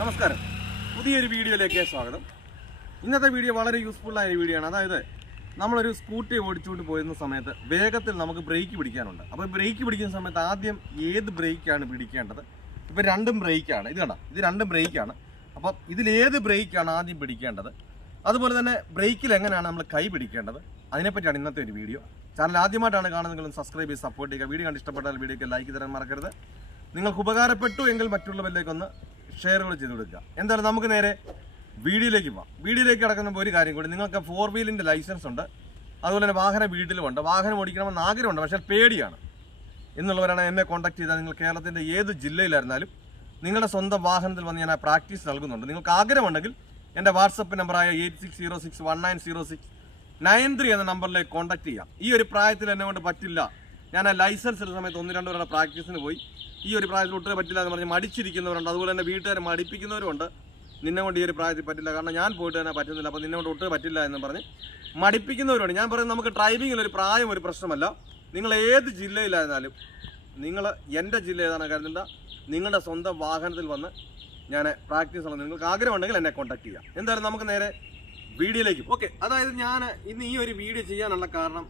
നമസ്കാരം, പുതിയൊരു വീഡിയോയിലേക്ക് സ്വാഗതം. ഇന്നത്തെ വീഡിയോ വളരെ യൂസ്ഫുള്ളായ വീഡിയോ ആണ്. അതായത് നമ്മളൊരു സ്കൂട്ടി ഓടിച്ചുകൊണ്ട് പോയിരുന്ന സമയത്ത് വേഗത്തിൽ നമുക്ക് ബ്രേക്ക് പിടിക്കാനുണ്ട്. അപ്പോൾ ബ്രേക്ക് പിടിക്കുന്ന സമയത്ത് ആദ്യം ഏത് ബ്രേക്കാണ് പിടിക്കേണ്ടത്? ഇപ്പോൾ രണ്ടും ബ്രേക്കാണ്, ഇത് കണ്ടോ, ഇത് രണ്ടും ബ്രേക്കാണ്. അപ്പം ഇതിലേത് ബ്രേക്കാണ് ആദ്യം പിടിക്കേണ്ടത്? അതുപോലെ തന്നെ ബ്രേക്കിൽ എങ്ങനെയാണ് നമ്മൾ കൈ പിടിക്കേണ്ടത്? അതിനെപ്പറ്റിയാണ് ഇന്നത്തെ ഒരു വീഡിയോ. ചാനൽ ആദ്യമായിട്ടാണ് കാണുന്നതെങ്കിലും സബ്സ്ക്രൈബ് ചെയ്ത് സപ്പോർട്ട് ചെയ്യുക. വീഡിയോ കണ്ട് ഇഷ്ടപ്പെട്ടാൽ വീഡിയോക്ക് ലൈക്ക് തരാൻ മറക്കരുത്. നിങ്ങൾക്ക് ഉപകാരപ്പെട്ടു എങ്കിൽ മറ്റുള്ളവരിലേക്കൊന്ന് ഷെയറുകൾ ചെയ്ത് കൊടുക്കുക. എന്തായാലും നമുക്ക് നേരെ വീഡിയോയിലേക്ക് പോകാം. വീഡിയോയിലേക്ക് കിടക്കുന്ന ഒരു കാര്യം കൂടി, നിങ്ങൾക്ക് 4 വീലിൻ്റെ ലൈസൻസ് ഉണ്ട്, അതുപോലെ തന്നെ വാഹനം വീട്ടിലുമുണ്ട്, വാഹനം ഓടിക്കണമെന്ന് ആഗ്രഹമുണ്ട്, പക്ഷേ പേടിയാണ് എന്നുള്ളവരാണ് എന്നെ കോൺടാക്ട് ചെയ്താൽ നിങ്ങൾ കേരളത്തിൻ്റെ ഏത് ജില്ലയിലായിരുന്നാലും നിങ്ങളുടെ സ്വന്തം വാഹനത്തിൽ വന്ന് ഞാൻ പ്രാക്ടീസ് നൽകുന്നുണ്ട്. നിങ്ങൾക്ക് ആഗ്രഹമുണ്ടെങ്കിൽ എൻ്റെ വാട്സപ്പ് നമ്പറായ 8606190693 എന്ന നമ്പറിലേക്ക് കോൺടാക്ട് ചെയ്യാം. ഈ ഒരു പ്രായത്തിൽ എന്നെ കൊണ്ട് പറ്റില്ല, ഞാൻ ആ ലൈസൻസ് എടുത്ത സമയത്ത് 1-2 പേരുടെ പ്രാക്ടീസിന് പോയി, ഈ ഒരു പ്രായത്തിൽ ഒട്ടും പറ്റില്ല എന്ന് പറഞ്ഞ് മടിച്ചിരിക്കുന്നവരുണ്ട്. അതുപോലെ തന്നെ വീട്ടുകാരെ മടിപ്പിക്കുന്നവരുണ്ട്. നിന്നെ കൊണ്ട് ഈ ഒരു പ്രായത്തിൽ പറ്റില്ല, കാരണം ഞാൻ പോയിട്ട് തന്നെ പറ്റുന്നില്ല, അപ്പോൾ നിന്നെ കൊണ്ട് ഒട്ടും പറ്റില്ല എന്ന് പറഞ്ഞ് മടിപ്പിക്കുന്നവരുണ്ട്. ഞാൻ പറയുന്നത് നമുക്ക് ഡ്രൈവിങ്ങിൽ ഒരു പ്രായം ഒരു പ്രശ്നമല്ല. നിങ്ങൾ ഏത് ജില്ലയിലായിരുന്നാലും, നിങ്ങൾ എൻ്റെ ജില്ല ഏതാണ് കരുതണ്ട, നിങ്ങളുടെ സ്വന്തം വാഹനത്തിൽ വന്ന് ഞാൻ പ്രാക്ടീസ് നടത്തുന്നത്. നിങ്ങൾക്ക് ആഗ്രഹമുണ്ടെങ്കിൽ എന്നെ കോൺടാക്ട് ചെയ്യാം. എന്തായാലും നമുക്ക് നേരെ വീഡിയോയിലേക്ക്. ഓക്കെ, അതായത് ഞാൻ ഇന്ന് ഈ ഒരു വീഡിയോ ചെയ്യാനുള്ള കാരണം,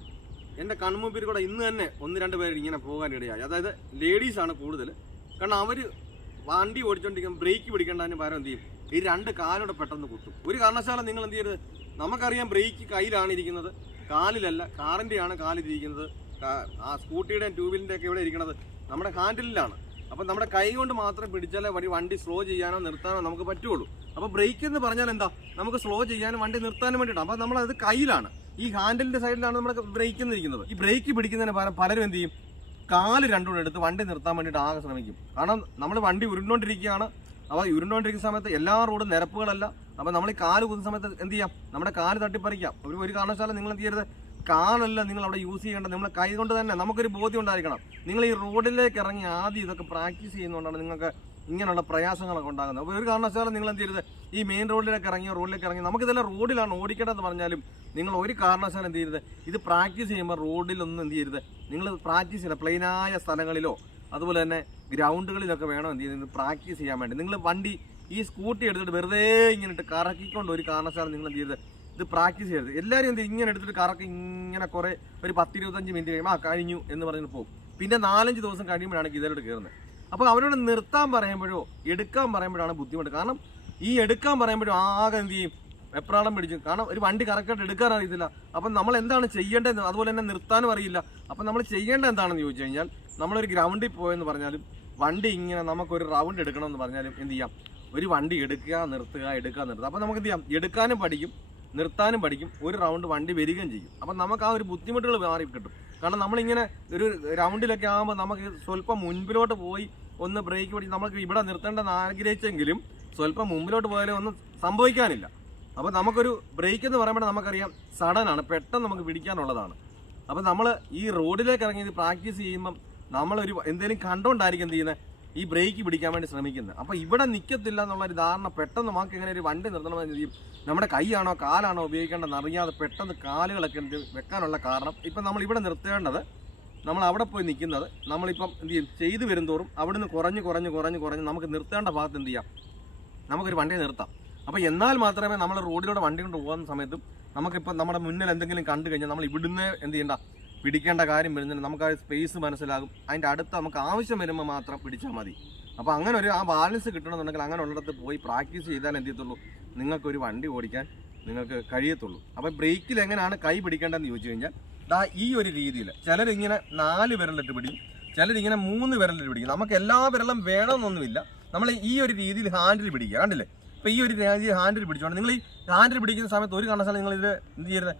എൻ്റെ കൺമുമ്പിൽ കൂടെ ഇന്ന് തന്നെ 1-2 പേര് ഇങ്ങനെ പോകാനിടയായി. അതായത് ലേഡീസാണ് കൂടുതൽ. കാരണം അവർ വണ്ടി ഓടിച്ചുകൊണ്ടിരിക്കുമ്പോൾ ബ്രേക്ക് പിടിക്കേണ്ടതിന് പകരം എന്ത് ചെയ്യും, ഈ 2 കാലോടെ പെട്ടെന്ന് കുത്തും. ഒരു കാരണവശാലും നിങ്ങൾ എന്ത് ചെയ്യരുത്. നമുക്കറിയാം ബ്രേക്ക് കയ്യിലാണ് ഇരിക്കുന്നത്, കാലിലല്ല. കാറിൻ്റെയാണ് കാലിലിരിക്കുന്നത്, ആ സ്കൂട്ടിയുടെയും 2 വീലിൻ്റെ ഒക്കെ ഇവിടെ ഇരിക്കുന്നത് നമ്മുടെ ഹാൻഡിലാണ്. അപ്പം നമ്മുടെ കൈ കൊണ്ട് മാത്രം പിടിച്ചാലേ വണ്ടി സ്ലോ ചെയ്യാനോ നിർത്താനോ നമുക്ക് പറ്റുള്ളൂ. അപ്പോൾ ബ്രേക്ക് എന്ന് പറഞ്ഞാൽ എന്താ, നമുക്ക് സ്ലോ ചെയ്യാനും വണ്ടി നിർത്താനും വേണ്ടിയിട്ടാണ്. അപ്പോൾ നമ്മളത് കയ്യിലാണ്, ഈ ഹാൻഡിലിൻ്റെ സൈഡിലാണ് നമ്മുടെ ബ്രേക്ക് എന്നിരിക്കുന്നത്. ഈ ബ്രേക്ക് പിടിക്കുന്നതിന് പലരും എന്ത് ചെയ്യും, കാല് രണ്ടും എടുത്ത് വണ്ടി നിർത്താൻ വേണ്ടിയിട്ട് ആകെ ശ്രമിക്കും. കാരണം നമ്മൾ വണ്ടി ഉരുണ്ടോണ്ടിരിക്കുകയാണ്. അപ്പോൾ ഉരുണ്ടോണ്ടിരിക്കുന്ന സമയത്ത് എല്ലാ റോഡും നിരപ്പുകളല്ല. അപ്പോൾ നമ്മൾ ഈ കാല് കുത്തുന്ന സമയത്ത് എന്ത് ചെയ്യാം, നമ്മുടെ കാല് തട്ടിപ്പറിക്കാം. ഒരു കാരണവശാലും നിങ്ങൾ എന്ത് ചെയ്യരുത്, കാലല്ല നിങ്ങൾ അവിടെ യൂസ് ചെയ്യേണ്ടത്, നമ്മൾ കൈ കൊണ്ട് തന്നെ. നമുക്കൊരു ബോധ്യം ഉണ്ടായിരിക്കണം. നിങ്ങൾ ഈ റോഡിലേക്ക് ഇറങ്ങി ആദ്യം ഇതൊക്കെ പ്രാക്ടീസ് ചെയ്യുന്നതുകൊണ്ടാണ് നിങ്ങൾക്ക് ഇങ്ങനെയുള്ള പ്രയാസങ്ങളൊക്കെ ഉണ്ടാകുന്നത്. അപ്പോൾ ഒരു കാരണവശാലും നിങ്ങൾ എന്ത് ചെയ്യരുത്, ഈ മെയിൻ റോഡിലേക്ക് ഇറങ്ങി നമുക്കിതെല്ലാം റോഡിലാണ് ഓടിക്കേണ്ടതെന്ന് പറഞ്ഞാലും നിങ്ങൾ ഒരു കാരണവശാലും എന്ത് ചെയ്യരുത്, ഇത് പ്രാക്ടീസ് ചെയ്യുമ്പോൾ റോഡിലൊന്നും എന്ത് ചെയ്യരുത്, നിങ്ങൾ പ്രാക്ടീസ് ചെയ്യണം. പ്ലെയിനായ സ്ഥലങ്ങളിലോ അതുപോലെ തന്നെ ഗ്രൗണ്ടുകളിലൊക്കെ വേണം എന്ത് ചെയ്യുന്നത്, പ്രാക്ടീസ് ചെയ്യാൻ വേണ്ടി. നിങ്ങൾ വണ്ടി ഈ സ്കൂട്ടി എടുത്തിട്ട് വെറുതെ ഇങ്ങനെ ഇട്ട് കറക്കിക്കൊണ്ട് ഒരു കാരണവശാലും നിങ്ങൾ എന്ത് ചെയ്യരുത്, ഇത് പ്രാക്ടീസ് ചെയ്യരുത്. എല്ലാവരും എന്ത് ഇങ്ങനെ എടുത്തിട്ട് കറക്കി ഇങ്ങനെ കുറേ ഒരു 10-25 മിനിറ്റ് കഴിയുമ്പോൾ കഴിഞ്ഞു എന്ന് പറഞ്ഞിട്ട് പോകും. പിന്നെ 4-5 ദിവസം കഴിയുമ്പോഴാണ് ഇതിലോട്ട് കയറുന്നത്. അപ്പോൾ അവരോട് നിർത്താൻ പറയുമ്പോഴോ എടുക്കാൻ പറയുമ്പോഴാണ് ബുദ്ധിമുട്ട്. കാരണം ഈ എടുക്കാൻ പറയുമ്പോഴും ആകെ എന്ത് ചെയ്യും, വെപ്രാളം പിടിച്ചു. കാരണം ഒരു വണ്ടി കറക്റ്റായിട്ട് എടുക്കാൻ അറിയത്തില്ല. അപ്പം നമ്മൾ എന്താണ് ചെയ്യേണ്ടതെന്ന്, അതുപോലെ തന്നെ നിർത്താനും അറിയില്ല. അപ്പം നമ്മൾ ചെയ്യേണ്ടത് എന്താണെന്ന് ചോദിച്ചു കഴിഞ്ഞാൽ, നമ്മളൊരു ഗ്രൗണ്ടിൽ പോയെന്ന് പറഞ്ഞാലും വണ്ടി ഇങ്ങനെ നമുക്കൊരു റൗണ്ട് എടുക്കണമെന്ന് പറഞ്ഞാലും എന്ത് ചെയ്യാം, ഒരു വണ്ടി എടുക്കുക നിർത്തുക. അപ്പം നമുക്ക് എന്ത് ചെയ്യാം, എടുക്കാനും പഠിക്കും, നിർത്താനും പഠിക്കും, ഒരു റൗണ്ട് വണ്ടി വരികയും ചെയ്യും. അപ്പം നമുക്ക് ആ ഒരു ബുദ്ധിമുട്ടുകൾ മാറി കിട്ടും. കാരണം നമ്മളിങ്ങനെ ഒരു റൗണ്ടിലൊക്കെ ആകുമ്പോൾ നമുക്ക് സ്വല്പം മുൻപിലോട്ട് പോയി ഒന്ന് ബ്രേക്ക് പിടിച്ച് നമുക്ക് ഇവിടെ നിർത്തേണ്ടെന്ന് ആഗ്രഹിച്ചെങ്കിലും സ്വല്പം മുമ്പിലോട്ട് പോയാലും ഒന്നും സംഭവിക്കാനില്ല. അപ്പോൾ നമുക്കൊരു ബ്രേക്ക് എന്ന് പറയുമ്പോൾ നമുക്കറിയാം സഡനാണ്, പെട്ടെന്ന് നമുക്ക് പിടിക്കാനുള്ളതാണ്. അപ്പോൾ നമ്മൾ ഈ റോഡിലേക്ക് ഇറങ്ങി ഇത് പ്രാക്ടീസ് ചെയ്യുമ്പം നമ്മളൊരു എന്തെങ്കിലും കണ്ടുകൊണ്ടായിരിക്കും എന്ത് ചെയ്യുന്നത്, ഈ ബ്രേക്ക് പിടിക്കാൻ വേണ്ടി ശ്രമിക്കുന്നത്. അപ്പോൾ ഇവിടെ നിൽക്കത്തില്ല എന്നുള്ളൊരു ധാരണ പെട്ടെന്ന് നമുക്ക് എങ്ങനെ ഒരു വണ്ടി നിർത്തണമെന്ന് ചെയ്യും, നമ്മുടെ കൈയാണോ കാലാണോ ഉപയോഗിക്കേണ്ടതെന്ന് അറിയാതെ പെട്ടെന്ന് കാലുകളൊക്കെ വെക്കാനുള്ള കാരണം, ഇപ്പം നമ്മൾ ഇവിടെ നിർത്തേണ്ടത്, നമ്മൾ അവിടെ പോയി നിൽക്കുന്നത് നമ്മളിപ്പം എന്ത് ചെയ്യും, ചെയ്തു വരുംതോറും അവിടുന്ന് കുറഞ്ഞ് നമുക്ക് നിർത്തേണ്ട ഭാഗത്ത് എന്ത് ചെയ്യാം, നമുക്കൊരു വണ്ടിയെ നിർത്താം. അപ്പോൾ എന്നാൽ മാത്രമേ നമ്മൾ റോഡിലൂടെ വണ്ടി കൊണ്ട് പോകുന്ന സമയത്തും നമുക്കിപ്പം നമ്മുടെ മുന്നിൽ എന്തെങ്കിലും കണ്ടു കഴിഞ്ഞാൽ നമ്മൾ ഇവിടുന്ന് എന്ത് ചെയ്യേണ്ട, പിടിക്കേണ്ട കാര്യം വരുന്നില്ല, നമുക്ക് ആ സ്പേസ് മനസ്സിലാകും. അതിൻ്റെ അടുത്ത് നമുക്ക് ആവശ്യം വരുമ്പോൾ മാത്രം പിടിച്ചാൽ മതി. അപ്പോൾ അങ്ങനെ ഒരു ആ ബാലൻസ് കിട്ടണമെന്നുണ്ടെങ്കിൽ അങ്ങനെ ഉള്ളിടത്ത് പോയി പ്രാക്ടീസ് ചെയ്താൽ എന്ത് ചെയ്യത്തുള്ളൂ, നിങ്ങൾക്കൊരു വണ്ടി ഓടിക്കാൻ നിങ്ങൾക്ക് കഴിയത്തുള്ളൂ. അപ്പോൾ ബ്രേക്കിൽ എങ്ങനെയാണ് കൈ പിടിക്കേണ്ടതെന്ന് ചോദിച്ചു കഴിഞ്ഞാൽ, ഈ ഒരു രീതിയിൽ ചിലരിങ്ങനെ 4 വിരലിട്ട് പിടിക്കും, ചിലരിങ്ങനെ 3 വിരലിട്ട് പിടിക്കും. നമുക്ക് എല്ലാ വിരലും വേണമെന്നൊന്നുമില്ല. നമ്മൾ ഈ ഒരു രീതിയിൽ ഹാൻഡിൽ പിടിക്കുക, കണ്ടില്ലേ. ഇപ്പോൾ ഈ ഒരു രീതിയിൽ ഹാൻഡിൽ പിടിച്ചോണ്ട് നിങ്ങൾ ഈ ഹാൻഡിൽ പിടിക്കുന്ന സമയത്ത് ഒരു കാരണവശാലും നിങ്ങളിത് എന്ത് ചെയ്യരുത്,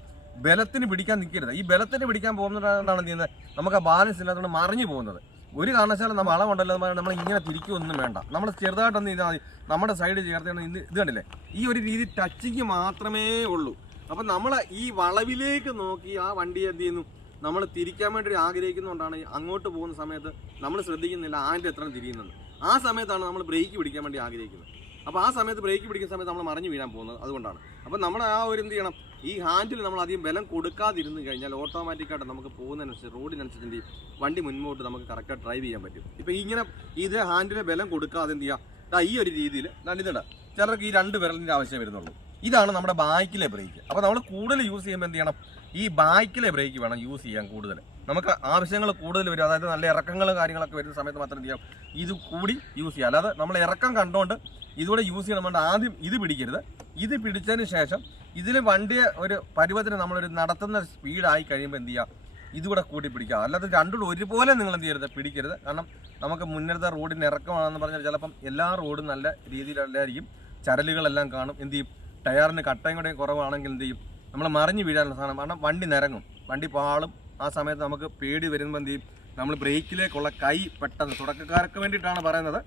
ബലത്തിന് പിടിക്കാൻ നിൽക്കരുത്. ഈ ബലത്തിന് പിടിക്കാൻ പോകുന്നതുകൊണ്ടാണ് എന്ത് ചെയ്യുന്നത്, നമുക്ക് ആ ബാലൻസ് ഇല്ലാത്തതുകൊണ്ട് മറിഞ്ഞു പോകുന്നത്. ഒരു കാരണവശാലും നമ്മൾ അളവുണ്ടല്ലോ നമ്മൾ ഇങ്ങനെ തിരിക്കുകയൊന്നും വേണ്ട, നമ്മൾ ചെറുതായിട്ടൊന്ന് ചെയ്താൽ മതി. നമ്മുടെ സൈഡ് ചേർത്തേണ്ട ഇത് കണ്ടില്ലേ, ഈ ഒരു രീതി ടച്ചിങ് മാത്രമേ ഉള്ളൂ. അപ്പം നമ്മൾ ഈ വളവിലേക്ക് നോക്കി ആ വണ്ടി എന്ത് ചെയ്യുന്നു, നമ്മൾ തിരിക്കാൻ വേണ്ടി ആഗ്രഹിക്കുന്നതുകൊണ്ടാണ് അങ്ങോട്ട് പോകുന്ന സമയത്ത് നമ്മൾ ശ്രദ്ധിക്കുന്നില്ല ആൻ്റെ എത്ര തിരിയുന്നത്. ആ സമയത്താണ് നമ്മൾ ബ്രേക്ക് പിടിക്കാൻ വേണ്ടി ആഗ്രഹിക്കുന്നത്. അപ്പോൾ ആ സമയത്ത് ബ്രേക്ക് പിടിക്കുന്ന സമയത്ത് നമ്മൾ മറിഞ്ഞു വീഴാൻ പോകുന്നത് അതുകൊണ്ടാണ്. അപ്പോൾ നമ്മൾ ആ ഒരു എന്ത് ചെയ്യണം, ഈ ഹാൻഡിൽ നമ്മൾ അധികം ബലം കൊടുക്കാതിരുന്ന് കഴിഞ്ഞാൽ ഓട്ടോമാറ്റിക്കായിട്ട് നമുക്ക് പോകുന്നതിനനുസരിച്ച് റോഡിനനുസരിച്ച് എന്ത് ചെയ്യും, വണ്ടി മുൻപോട്ട് നമുക്ക് കറക്റ്റായിട്ട് ഡ്രൈവ് ചെയ്യാൻ പറ്റും. ഇപ്പോൾ ഇങ്ങനെ ഇത് ഹാൻഡിലെ ബലം കൊടുക്കാതെ എന്ത് ചെയ്യുക, ഈ ഒരു രീതിയിൽ ഇതുണ്ട്. ചിലർക്ക് ഈ 2 വിരലിൻ്റെ ആവശ്യം വരുന്നുള്ളൂ. ഇതാണ് നമ്മുടെ ബാക്കിലെ ബ്രേക്ക്. അപ്പോൾ നമ്മൾ കൂടുതൽ യൂസ് ചെയ്യുമ്പോൾ എന്ത് ചെയ്യണം, ഈ ബാക്കിലെ ബ്രേക്ക് വേണം യൂസ് ചെയ്യാൻ കൂടുതൽ. നമുക്ക് ആവശ്യങ്ങൾ കൂടുതൽ വരും, അതായത് നല്ല ഇറക്കങ്ങളും കാര്യങ്ങളൊക്കെ വരുന്ന സമയത്ത് മാത്രം എന്ത് ചെയ്യാം, ഇത് കൂടി യൂസ് ചെയ്യാം. അല്ലാതെ നമ്മൾ ഇറക്കം കണ്ടുകൊണ്ട് ഇതുകൂടെ യൂസ് ചെയ്യണമെന്നുണ്ട് ആദ്യം ഇത് പിടിക്കരുത്. ഇത് പിടിച്ചതിന് ശേഷം ഇതിൽ വണ്ടിയെ ഒരു പരുവത്തിന് നമ്മളൊരു നടത്തുന്ന സ്പീഡായി കഴിയുമ്പോൾ എന്ത് ചെയ്യുക, ഇതുകൂടെ കൂട്ടി പിടിക്കുക. അല്ലാതെ രണ്ടും ഒരുപോലെ നിങ്ങൾ എന്ത് ചെയ്യരുത്, പിടിക്കരുത്. കാരണം നമുക്ക് മുന്നേറത്തെ റോഡിന് ഇറക്കമാണെന്ന് പറഞ്ഞാൽ ചിലപ്പം എല്ലാ റോഡും നല്ല രീതിയിലല്ലായിരിക്കും, ചരലുകളെല്ലാം കാണും. എന്ത് ചെയ്യും, ടയറിന് കട്ടയും കൂടെ കുറവാണെങ്കിൽ എന്ത് ചെയ്യും, നമ്മൾ മറിഞ്ഞ് വീഴാനുള്ള സാധനം. കാരണം വണ്ടി നിരങ്ങും, വണ്ടി പാളും. ആ സമയത്ത് നമുക്ക് പേടി വരുമ്പോൾ എന്ത് ചെയ്യും, നമ്മൾ ബ്രേക്കിലേക്കുള്ള കൈ പെട്ടെന്ന്, തുടക്കക്കാർക്ക് വേണ്ടിയിട്ടാണ് പറയുന്നത്,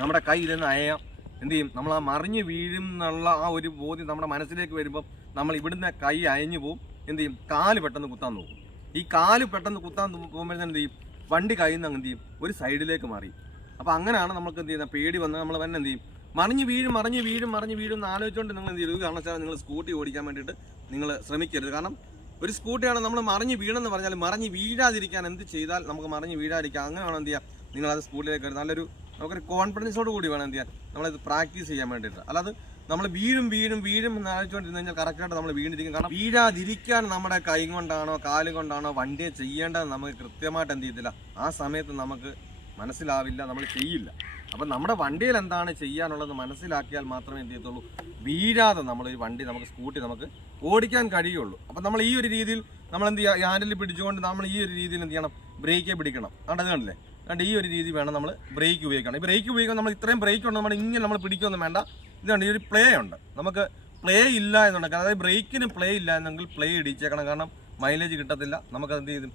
നമ്മുടെ കൈ ഇതെന്ന് അയയാം. എന്ത് ചെയ്യും, നമ്മൾ ആ മറിഞ്ഞ് വീഴും എന്നുള്ള ആ ഒരു ബോധ്യം നമ്മുടെ മനസ്സിലേക്ക് വരുമ്പം നമ്മൾ ഇവിടുന്ന് കൈ അയഞ്ഞു പോകും. എന്ത് ചെയ്യും, കാല് പെട്ടെന്ന് കുത്താൻ നോക്കും. ഈ കാല് പെട്ടെന്ന് കുത്താൻ പോകുമ്പോഴത്തേന് എന്ത് ചെയ്യും, വണ്ടി കയ്യിൽ നിന്ന് എന്ത് ചെയ്യും, ഒരു സൈഡിലേക്ക് മാറി. അപ്പോൾ അങ്ങനെയാണ് നമുക്ക് എന്ത് ചെയ്യുന്നത്, പേടി വന്ന് നമ്മൾ തന്നെ എന്ത് ചെയ്യും, മറിഞ്ഞ് വീഴും എന്ന് ആലോചിച്ചുകൊണ്ട് നിങ്ങൾ എന്ത് ചെയ്യും. കാരണം വെച്ചാൽ നിങ്ങൾ സ്കൂട്ടി ഓടിക്കാൻ വേണ്ടിയിട്ട് നിങ്ങൾ ശ്രമിക്കരുത്. കാരണം ഒരു സ്കൂട്ടിയാണ് നമ്മൾ മറിഞ്ഞ് വീണെന്ന് പറഞ്ഞാൽ മറിഞ്ഞ് വീഴാതിരിക്കാൻ എന്ത് ചെയ്താൽ നമുക്ക് മറിഞ്ഞ് വീഴാതിരിക്കാം. അങ്ങനെയാണ് എന്ത് ചെയ്യുക, നിങ്ങളത് സ്കൂട്ടിലേക്ക് നല്ലൊരു നമുക്കൊരു കോൺഫിഡൻസോട് കൂടി വേണം എന്ത് ചെയ്യാൻ, നമ്മളത് പ്രാക്ടീസ് ചെയ്യാൻ വേണ്ടിയിട്ട്. അല്ലാതെ നമ്മൾ വീഴും എന്ന് ആലോചിച്ചുകൊണ്ടിരുന്ന് കഴിഞ്ഞാൽ കറക്റ്റായിട്ട് നമ്മൾ വീണിരിക്കും. കാരണം വീഴാതിരിക്കാൻ നമ്മുടെ കൈ കൊണ്ടാണോ കാല് കൊണ്ടാണോ വണ്ടിയെ ചെയ്യേണ്ടത് നമുക്ക് കൃത്യമായിട്ട് എന്ത് ചെയ്യത്തില്ല, ആ സമയത്ത് നമുക്ക് മനസ്സിലാവില്ല, നമ്മൾ ചെയ്യില്ല. അപ്പം നമ്മുടെ വണ്ടിയിൽ എന്താണ് ചെയ്യാനുള്ളത് മനസ്സിലാക്കിയാൽ മാത്രമേ എന്ത് ചെയ്യത്തുള്ളൂ, വീഴാതെ നമ്മളൊരു വണ്ടി നമുക്ക് സ്കൂട്ടി നമുക്ക് ഓടിക്കാൻ കഴിയുള്ളൂ. അപ്പം നമ്മൾ ഈ ഒരു രീതിയിൽ നമ്മൾ എന്ത് ചെയ്യുക, ഹാൻഡിൽ പിടിച്ചുകൊണ്ട് നമ്മൾ ഈ ഒരു രീതിയിൽ എന്ത് ചെയ്യണം, ബ്രേക്കേ പിടിക്കണം. അത് കണ്ടില്ലേ, അതുകൊണ്ട് ഈ ഒരു രീതി വേണം നമ്മൾ ബ്രേക്ക് ഉപയോഗിക്കണം. ഈ ബ്രേക്ക് ഉപയോഗിക്കാൻ നമ്മൾ ഇത്രയും ബ്രേക്ക് ഉണ്ട്, നമ്മൾ ഇങ്ങനെ നമ്മൾ പിടിക്കൊന്നും വേണ്ട. ഇതുണ്ട്, ഈ ഒരു പ്ലേ ഉണ്ട്, നമുക്ക് പ്ലേ ഇല്ല എന്നുണ്ടെങ്കിൽ, അതായത് ബ്രേക്കിന് പ്ലേ ഇല്ല എന്നെങ്കിൽ പ്ലേ ഇടിച്ചേക്കണം. കാരണം മൈലേജ് കിട്ടത്തില്ല. നമുക്കത് എന്ത് ചെയ്യും,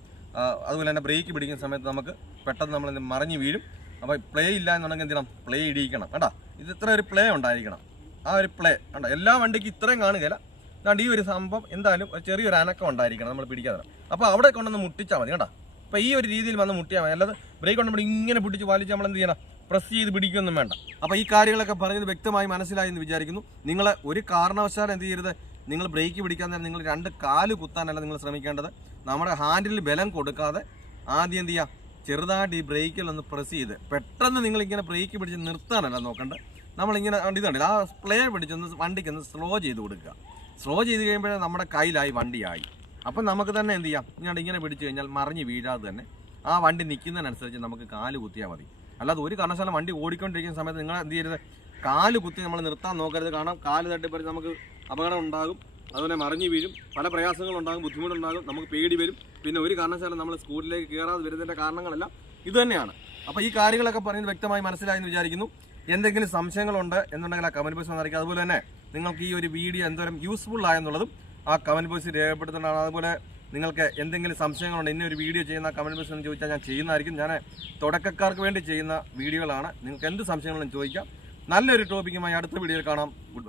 അതുപോലെ തന്നെ ബ്രേക്ക് പിടിക്കുന്ന സമയത്ത് നമുക്ക് പെട്ടെന്ന് നമ്മൾ മറിഞ്ഞ് വീഴും. അപ്പോൾ പ്ലേ ഇല്ല എന്നുണ്ടെങ്കിൽ എന്ത് ചെയ്യണം, പ്ലേ ഇടിക്കണം. കേട്ടോ, ഇത് ഇത്ര ഒരു പ്ലേ ഉണ്ടായിരിക്കണം. ആ ഒരു പ്ലേ കണ്ടോ, എല്ലാ വണ്ടിക്കും ഇത്രയും കാണുകയില്ല. അതുകൊണ്ട് ഈ ഒരു സംഭവം എന്തായാലും ചെറിയൊരു അനക്കം ഉണ്ടായിരിക്കണം നമ്മൾ പിടിക്കാതെ. അപ്പോൾ അവിടെ കൊണ്ടൊന്ന് മുട്ടിച്ചാൽ മതി കേട്ടോ. അപ്പോൾ ഈ ഒരു രീതിയിൽ വന്ന് മുട്ടിയാൽ മതി. അല്ലാതെ ബ്രേക്ക് കൊണ്ട് നമ്മൾ ഇങ്ങനെ പിടിച്ച് വലിച്ച് നമ്മൾ എന്ത് ചെയ്യണം, പ്രസ് ചെയ്ത് പിടിക്കുകയൊന്നും വേണ്ട. അപ്പോൾ ഈ കാര്യങ്ങളൊക്കെ പറഞ്ഞത് വ്യക്തമായി മനസ്സിലായി എന്ന് വിചാരിക്കുന്നു. നിങ്ങൾ ഒരു കാരണവശാലും എന്ത് ചെയ്യരുത്, നിങ്ങൾ ബ്രേക്ക് പിടിക്കാൻ തന്നെ നിങ്ങൾ 2 കാല് കുത്താനല്ല നിങ്ങൾ ശ്രമിക്കേണ്ടത്. നമ്മുടെ ഹാൻഡിൽ ബലം കൊടുക്കാതെ ആദ്യം എന്ത് ചെയ്യുക, ചെറുതായിട്ട് ഈ ബ്രേക്കിൽ ഒന്ന് പ്രസ് ചെയ്ത് പെട്ടെന്ന് നിങ്ങളിങ്ങനെ ബ്രേക്ക് പിടിച്ച് നിർത്താനല്ല നോക്കേണ്ടത്. നമ്മളിങ്ങനെ ഇതുണ്ടല്ലോ, ആ പ്ലേ പിടിച്ചൊന്ന് വണ്ടിക്കൊന്ന് സ്ലോ ചെയ്ത് കൊടുക്കുക. സ്ലോ ചെയ്ത് കഴിയുമ്പോഴേ നമ്മുടെ കയ്യിലായി വണ്ടിയായി. അപ്പം നമുക്ക് തന്നെ എന്ത് ചെയ്യാം, ഇങ്ങനെ പിടിച്ചു കഴിഞ്ഞാൽ മറിഞ്ഞ് വീഴാതെ തന്നെ ആ വണ്ടി നിൽക്കുന്നതിനനുസരിച്ച് നമുക്ക് കാല് കുത്തിയാൽ മതി. അല്ലാതെ ഒരു കാരണവശാലും വണ്ടി ഓടിക്കൊണ്ടിരിക്കുന്ന സമയത്ത് നിങ്ങൾ എന്ത് ചെയ്യരുത്, കാല് കുത്തി നമ്മൾ നിർത്താൻ നോക്കരുത്. കാരണം കാല് തട്ടിപ്പറിച്ച് നമുക്ക് അപകടം ഉണ്ടാകും, അതുപോലെ മറിഞ്ഞ് വീഴും, പല പ്രയാസങ്ങളുണ്ടാകും, ബുദ്ധിമുട്ടുണ്ടാകും, നമുക്ക് പേടി വരും. പിന്നെ ഒരു കാരണവശാലും നമ്മൾ സ്കൂട്ടിലേക്ക് കയറാതെ വരുന്നതിൻ്റെ കാരണങ്ങളെല്ലാം ഇത് തന്നെയാണ്. അപ്പോൾ ഈ കാര്യങ്ങളൊക്കെ പറയുന്നത് വ്യക്തമായി മനസ്സിലായെന്ന് വിചാരിക്കുന്നു. എന്തെങ്കിലും സംശയങ്ങളുണ്ട് എന്നുണ്ടെങ്കിൽ ആ കമൻറ്റ് ബോക്സ് വന്നിരിക്കുക. അതുപോലെ തന്നെ നിങ്ങൾക്ക് ഈ ഒരു വീഡിയോ എന്തോരം യൂസ്ഫുൾ ആയെന്നുള്ളതും ആ കമൻറ്റ് ബോക്സിൽ രേഖപ്പെടുത്തുന്നതാണ്. അതുപോലെ നിങ്ങൾക്ക് എന്തെങ്കിലും സംശയങ്ങളുണ്ട്, ഇന്ന ഒരു വീഡിയോ ചെയ്യുന്ന കമൻറ്റ് ബോക്സിൽ എന്ന് ചോദിച്ചാൽ ഞാൻ ചെയ്യുന്നതായിരിക്കും. ഞാൻ തുടക്കക്കാർക്ക് വേണ്ടി ചെയ്യുന്ന വീഡിയോകളാണ്. നിങ്ങൾക്ക് എന്ത് സംശയങ്ങളും ചോദിക്കാം. നല്ലൊരു ടോപ്പിക്കുമായി അടുത്ത വീഡിയോയിൽ കാണാം.